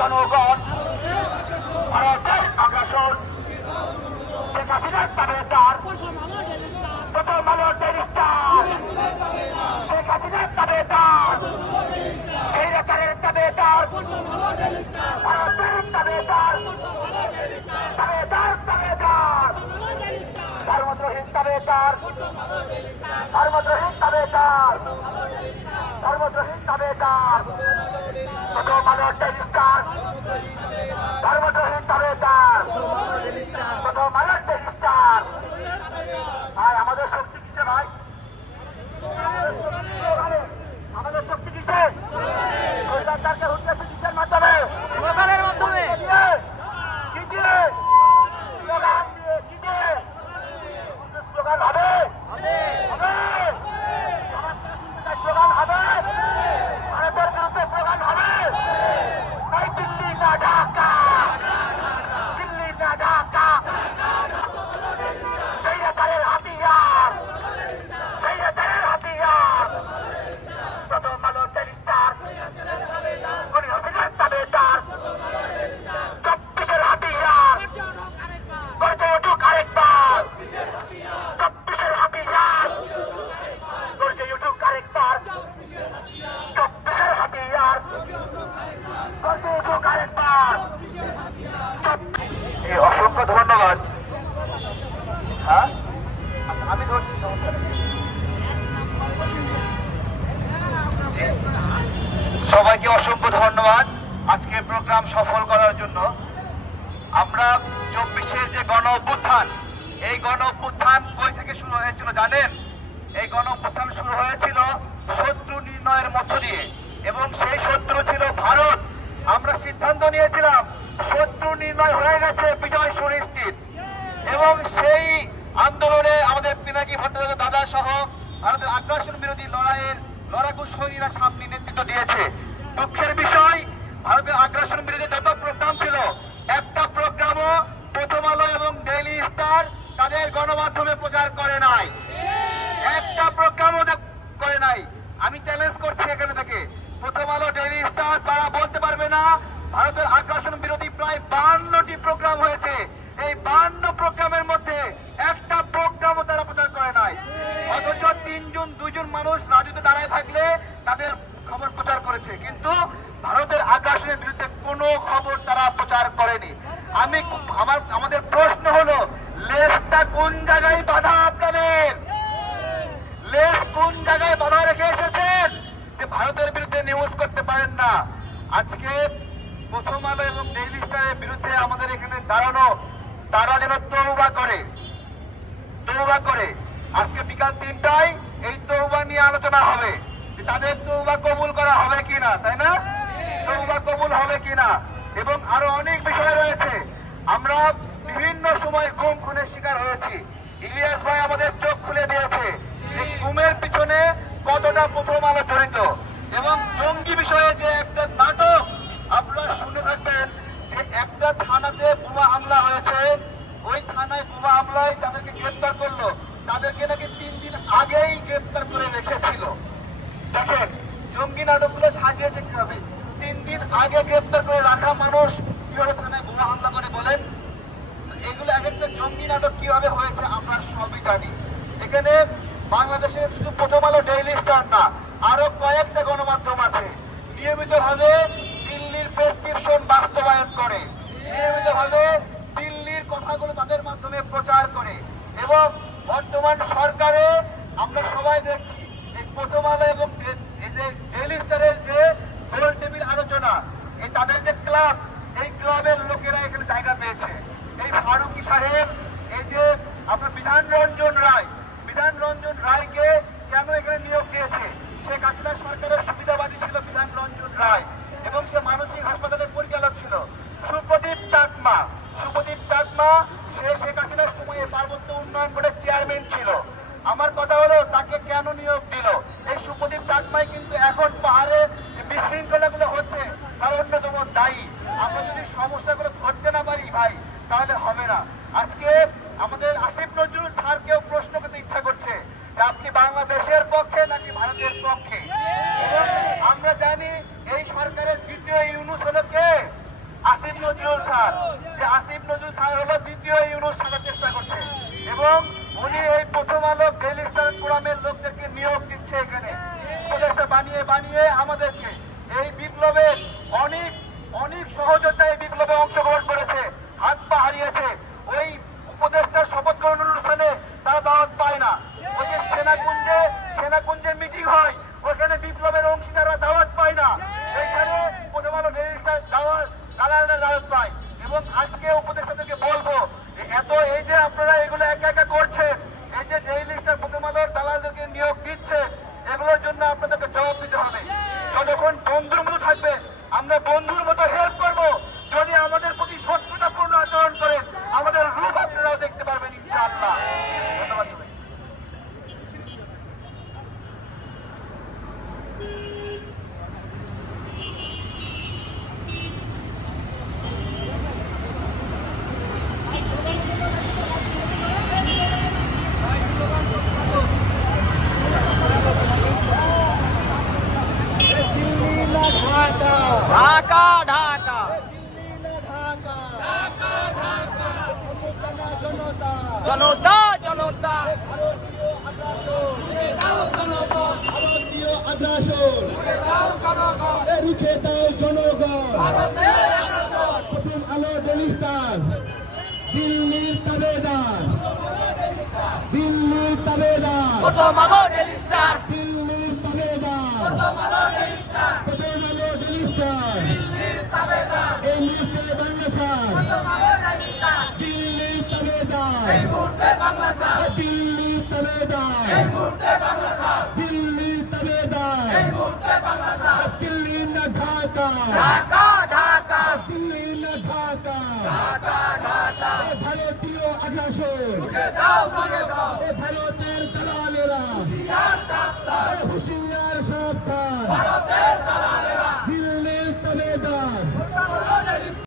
জনগণ ভারতের আগ্রাসন শেখ হাসিনার দাবিদার প্রথম আলো ডেইলি স্টার শেখ হাসিনার দাবিদার স্বৈরাচারের দাবিদার ভারতের দাবিদার দাবিদার দাবিদার ধর্মদ্রোহীর দাবিদার ধর্মদ্রোহীর দাবিদার ধর্মদ্রোহীর দাবিদার প্রথম আলো ডেইলি স্টার ধর্মদ্রোহীর দাবিদার প্রথম আলো ডেইলি স্টার। ভাই আমাদের শক্তি কিসে ভাই? আমাদের শক্তি কিসে? স্বৈরাচারকে হটিয়েছে কিসের মাধ্যমে? স্লোগানের মাধ্যমে। কি দিয়ে? স্লোগান দিয়ে। কি দিয়ে? স্লোগান হবে? হবে। সবার থেকে শুনতে চাই স্লোগান হবে? ভারতের বিরুদ্ধে স্লোগান হবে? এই দিল্লি না ঢাকা, দিল্লি না ঢাকা, স্বৈরাচারের হাতিয়ার, স্বৈরাচারের হাতিয়ার। প্রথম আলো ডেইলি স্টার গনি হাসিনার দাবিদার 24-এর হাতিয়ার গর্জে উঠুক আরেকবার, 24-এর হাতিয়ার গর্জে উঠুক আরেকবার, 24-এর হাতিয়ার গর্জে উঠুক আরেকবার। অসংখ্য ধন্যবাদ। হ্যাঁ আমি ধরছি। সবাইকে অসংখ্য ধন্যবাদ আজকে প্রোগ্রাম সফল করার জন্য। আমরা 24-এর যে গণ অভ্যুত্থান, এই গণ অভ্যুত্থান কই থেকে শুরু হয়েছিল জানেন? এই গণ অভ্যুত্থান শুরু হয়েছিল শত্রু নির্ণয়ের মধ্য দিয়ে, এবং সেই শত্রু ছিল ভারত। আমরা সিদ্ধান্ত নিয়েছিলাম শত্রু নির্ণয় হয়ে গেছে, বিজয় সুনিশ্চিত। এবং সেই আন্দোলনে আমাদের পিনাকি ভট্টাচার্য দাদা সহ ভারতের আগ্রাসন বিরোধী লড়াইয়ের লড়াকু সৈনিকরা সামনে নেতৃত্ব দিয়েছে। দুঃখের বিষয়, ভারতের আগ্রাসন বিরোধী যত প্রোগ্রাম ছিল, একটা প্রোগ্রামও প্রথম আলো এবং ডেইলি স্টার তাদের গণমাধ্যমে প্রচার করে নাই, একটা প্রোগ্রামও করে নাই। আমি চ্যালেঞ্জ করছি এখানে থেকে, প্রথম আলো ডেইলি স্টার তারা বলতে পারবে না ভারতের আগ্রাসন বিরোধী প্রায় 52টি প্রোগ্রাম হয়েছে, এই 52 প্রোগ্রামের মধ্যে একটা প্রোগ্রামও তারা প্রচার করে নাই। অথচ 2জন মানুষ রাজুতে দাঁড়ায় থাকলে তাদের খবর প্রচার করেছে, কিন্তু ভারতের আগ্রাসনের বিরুদ্ধে কোনো খবর তারা প্রচার করেনি। আমাদের প্রশ্ন হলো, লেজটা কোন জায়গায় বাধা? আপনাদের লেজ কোন জায়গায় বাধা রেখে এসেছেন যে ভারতের বিরুদ্ধে নিউজ করতে পারেন না? আজকে প্রথম আলো এবং ডেইলি স্টারের বিরুদ্ধে আমাদের এখানে দাঁড়ানো, তারা যেন তওবা করে। আজকে বিকাল 3টায় এই তওবা নিয়ে আলোচনা হবে যে তাদের তওবা কবুল করা হবে কিনা, তাই না? তওবা কবুল হবে কিনা। এবং আরো অনেক বিষয় রয়েছে। আমরা বিভিন্ন সময় গুম খুনের শিকার হয়েছি। ইলিয়াস ভাই আমাদের চোখ খুলে দিয়েছে যে গুমের পিছনে কতটা প্রথম আলো জড়িত। এবং জঙ্গি বিষয়ে যে একটা নাটক আপনারা শুনে থাকবেন, যে একটা থানাতে বোমা হামলা হয়েছে, ওই থানায় বোমা হামলায় তাদেরকে গ্রেপ্তার করলো, তাদেরকে নাকি 3 দিন আগেই গ্রেপ্তার করে রেখেছিল। দেখেন জঙ্গি নাটকগুলো সাজিয়েছে কিভাবে। 3 দিন আগে গ্রেপ্তার করে রাখা মানুষ কিভাবে থানায় বোমা হামলা করে বলেন? এগুলো এক একটা জঙ্গি নাটক কিভাবে হয়েছে আমরা সবই জানি। এখানে বাংলাদেশের শুধু প্রথম আলো ডেইলি স্টার না, আরো কয়েকটা গণমাধ্যম আছে নিয়মিতভাবে দিল্লির প্রেসক্রিপশন বাস্তবায়ন করে, নিয়মিতভাবে দিল্লির কথাগুলো তাদের মাধ্যমে প্রচার করে। এবং বর্তমান সরকারে আমরা সবাই দেখছি এই প্রথম আলো এবং এই যে ডেইলি স্টারের যে গোল টেবিল আলোচনা, এই তাদের যে ক্লাব, এই ক্লাবের লোকেরা এখানে জায়গা পেয়েছে। এই ফারুকি সাহেব, এই যে আপনার বিধান রঞ্জন রায়কে কেন এখানে নিয়োগ দিয়েছে? শেখ হাসিনা সরকারের সুবিধাবাদী ছিল বিধান রঞ্জন রায়, এবং সে মানসিক হাসপাতালের পরিচালক ছিল। সুপ্রদীপ চাকমা, সে শেখ হাসিনার সময়ে পার্বত্য উন্নয়ন বোর্ডের চেয়ারম্যান ছিল। আমার কথা হলো, তাকে কেন নিয়োগ দিল? এই সুপ্রদীপ চাকমাই কিন্তু এখন পাহাড়ে যে বিশৃঙ্খলাগুলো হচ্ছে তার অন্যতম দায়ী। আমরা যদি সমস্যাগুলো ধরতে না পারি ভাই, তাহলে হবে না। আজকে আমাদের আসিফ নজরুল স্যারকেও প্রশ্ন করতে ইচ্ছা করছে যে আপনি বাংলাদেশের পক্ষে নাকি ভারতের পক্ষে? আমরা জানি এই সরকারের দ্বিতীয় ইউনূস হলো কে? স্যার, যে আসিফ নজরুল স্যার হলো দ্বিতীয় ইউনূস সাজার চেষ্টা করছে এবং উনি এই প্রথম আলো ডেইলি স্টার ফোরামের লোকদেরকে নিয়োগ দিচ্ছে এখানে উপদেষ্টা বানিয়ে বানিয়ে আমাদেরকে। এই বিপ্লবের অনেক অনেক সহযোদ্ধা এই বিপ্লবে অংশগ্রহণ করেছে, হাত পা হারিয়েছে। ওই উপদেষ্টার শপথ গ্রহণ অনুষ্ঠানে তারা দাওয়াত পায় না। ওই যে সেনাকুঞ্জে মিটিং হয়, ওখানে বিপ্লবের অংশীদাররা দাওয়াত পায় না। এইখানে প্রথম আলো ডেইলি স্টার দালালরা দাওয়াত পায়। এবং আজকে উপদেষ্টাদেরকে বলবো এত এই যে আপনারা এগুলো একা একা করছেন, এই যে ডেইলি স্টার প্রথম আলোর দালালদেরকে নিয়োগ দিচ্ছেন, এগুলোর জন্য আপনাদেরকে জবাব দিতে হবে। যতক্ষণ বন্ধুর মতো থাকবে আমরা বন্ধুর মতো হেল্প করবো। যদি আমাদের প্রতি শত্রুতাপূর্ণ আচরণ করেন, আমাদের রূপ আপনারাও দেখতে পারবেন ইনশাআল্লাহ। ধন্যবাদ। ঢাকা ঢাকা জনতা জনতা ভারতীয় আগ্রাসন রুখে দাও জনগণ। প্রথম আলো ডেইলি স্টার দিল্লির তাবেদার, দিল্লির তাবেদার, প্রথম আলো ডেইলি স্টার, দিল্লির তাবেদার, প্রথম আলো ডেইলি স্টার, প্রথম আলো ডেইলি স্টার, দিল্লির তাবেদার, এই মুহূর্তে বাংলা ছাড়, প্রথম আলো ডেইলি স্টার, দিল্লির তাবেদার, এই মুহূর্তে বাংলা ছাড়, দিল্লির তাবেদার, এই মুহূর্তে বাংলা ছাড়, দিল্লির তাবেদার, এই মুহূর্তে বাংলা ছাড়, দিল্লি না ঢাকা, ঢাকা ঢাকা দিল্লি না ঢাকা, ঢাকা ঢাকা ভারতীয় আগ্রাসন, দাও জনগণ, ভারতের দালালেরা হুঁশিয়ার সাবধান, হুঁশিয়ার সাবধান, ভারতের